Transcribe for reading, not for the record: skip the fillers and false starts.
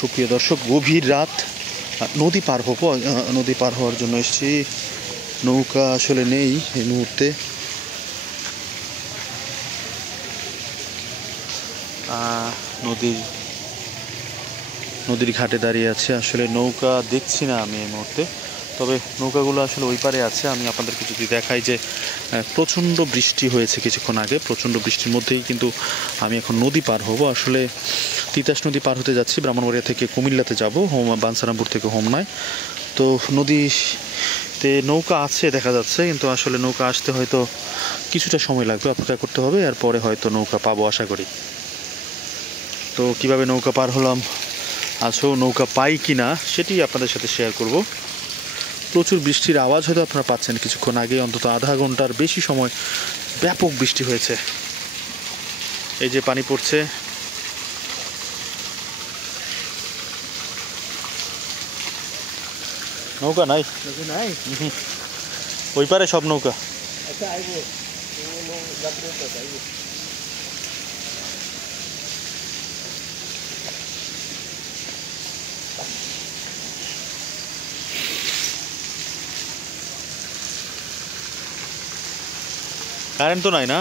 সুপ্রিয় দর্শক, গভীর রাত, নদী পার হবো, নদী পার হওয়ার জন্য এসেছি। নৌকা আসলে নেই এই মুহূর্তে। নদীর ঘাটে দাঁড়িয়ে আছে, আসলে নৌকা দেখছি না আমি এই মুহূর্তে। তবে নৌকাগুলো আসলে ওই পারে আছে। আমি আপনাদেরকে যদি দেখাই যে প্রচণ্ড বৃষ্টি হয়েছে কিছুক্ষণ আগে, প্রচণ্ড বৃষ্টির মধ্যেই কিন্তু আমি এখন নদী পার হব। আসলে তিতাস নদী পার হতে যাচ্ছি, ব্রাহ্মণবাড়িয়া থেকে কুমিল্লাতে যাব, বাঞ্ছারামপুর থেকে হোমনায়। তো নদীতে নৌকা আছে দেখা যাচ্ছে, কিন্তু আসলে নৌকা আসতে হয়তো কিছুটা সময় লাগবে, অপেক্ষা করতে হবে। এরপরে হয়তো নৌকা পাবো আশা করি। তো কিভাবে নৌকা পার হলাম, আসো নৌকা পাই কি না সেটি আপনাদের সাথে শেয়ার করব। প্রচুর বৃষ্টির আওয়াজ হয়তো আপনারা পাচ্ছেন। কিছুক্ষণ আগে অন্তত আধা ঘন্টার বেশি সময় ব্যাপক বৃষ্টি হয়েছে। এই যে পানি পড়ছে। নৌকা নাই, ওই পারে সব নৌকা। কারেন্ট তো নাই না?